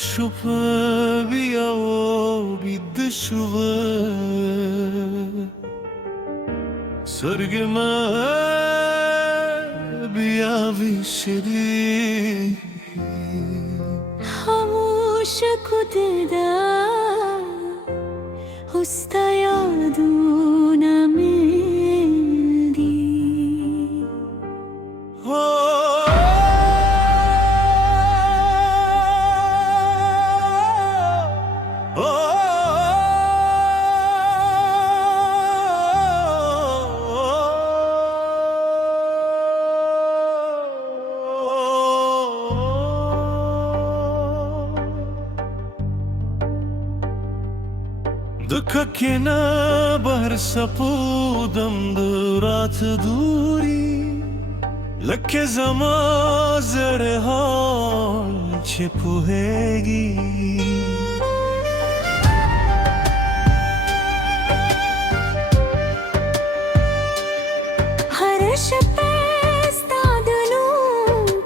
شوفه بیا و بیدشوه سرگمه بیا بیشری خاموش کده هستا یادونم دی دکه کنه بر سپودم درات دوری لکه زما زره حال چه پوهگی هر شب استادنو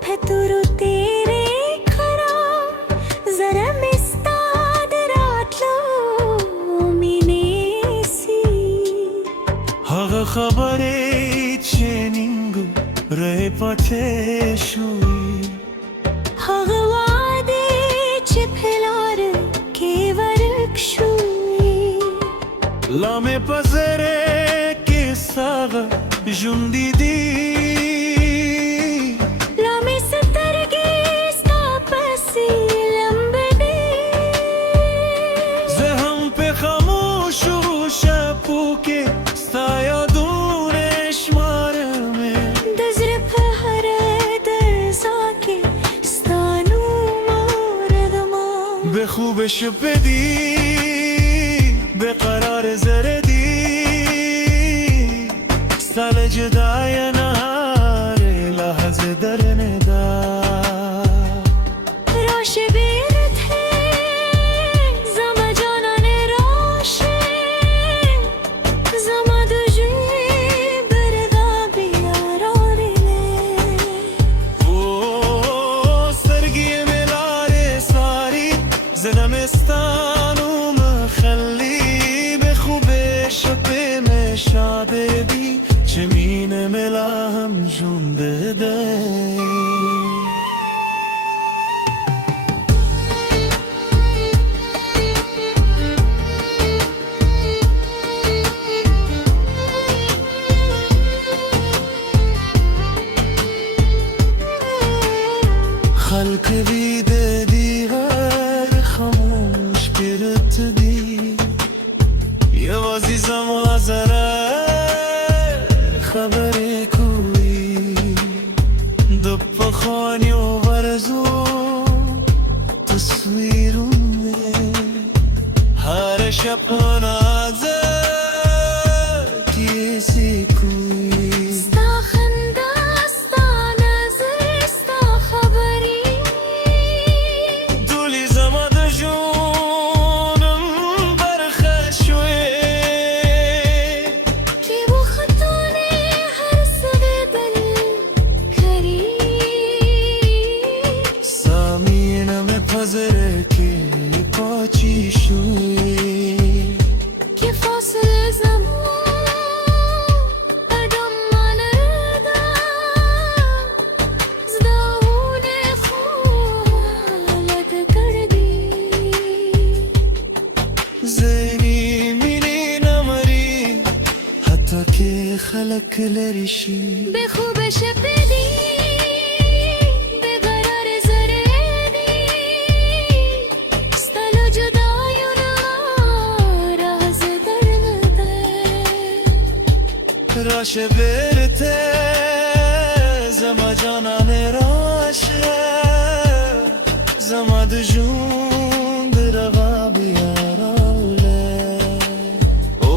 پترو تیره خرا زرم استاد راتلو مینیسی هغه خبره چنینگو ره پاته شوی هغه وعده چې پلار کې ورک شوی لامه پزره کې ساغه ژوندې دي لامې سترګې ستا پسې لمبه دي زه هم په خاموشو شپو کې ستا یادونه شمارمه د زړه په هره درزا کې ستا نوم اورېدمه به خوب شپه دی به قرار زره دی سال جدای نهار لحظه در ندا راشه بیرته زما جانان راشه زما د ژوند بردا بیاراره او سترګې مې لارې ساري زنمستانو مخلي به خوب شپه مې شاده دی چه مینه مې لا هم ژوندې دی خلق ویده دیگر خاموش گرفت دی یوازی زمان زره خبری کوی دو پخانی و ورزو تصویرونه هر شب نازه کیسی کوی ستا خندا ستا نظر ستا خبري دولی زما د ژوندم برخه شوی چې وختونه هر څه د دل کړي سامینه مې پزره کې پاچی شوی که فاصله زمان قدم منرده زداونه خالت کردی زنی مینی نمری حتی که خلق لرشی به خوب شپدی به قرار زردی ستالو جدایونا راز درنده راشه برته زما جانان راشه زما د ژوند روا بیاراله او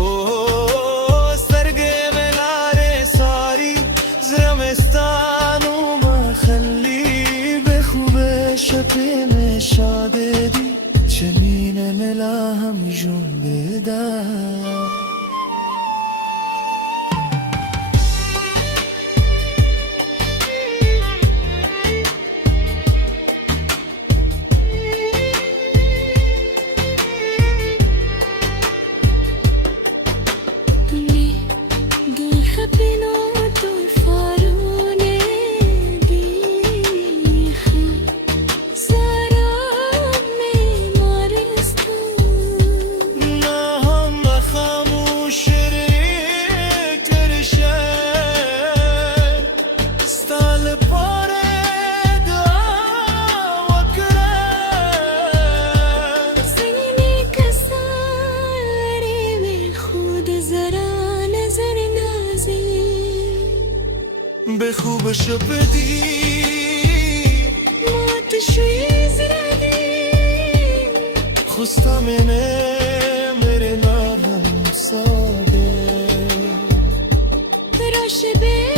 سترګې مې لارې ساري زمستانو مخلي به خوب شپې مې شاده دی چه مینه مې لا هم ژوندې ده به خوب شپدی ماتشوی زردی خستامنه میره نادم ساده راش به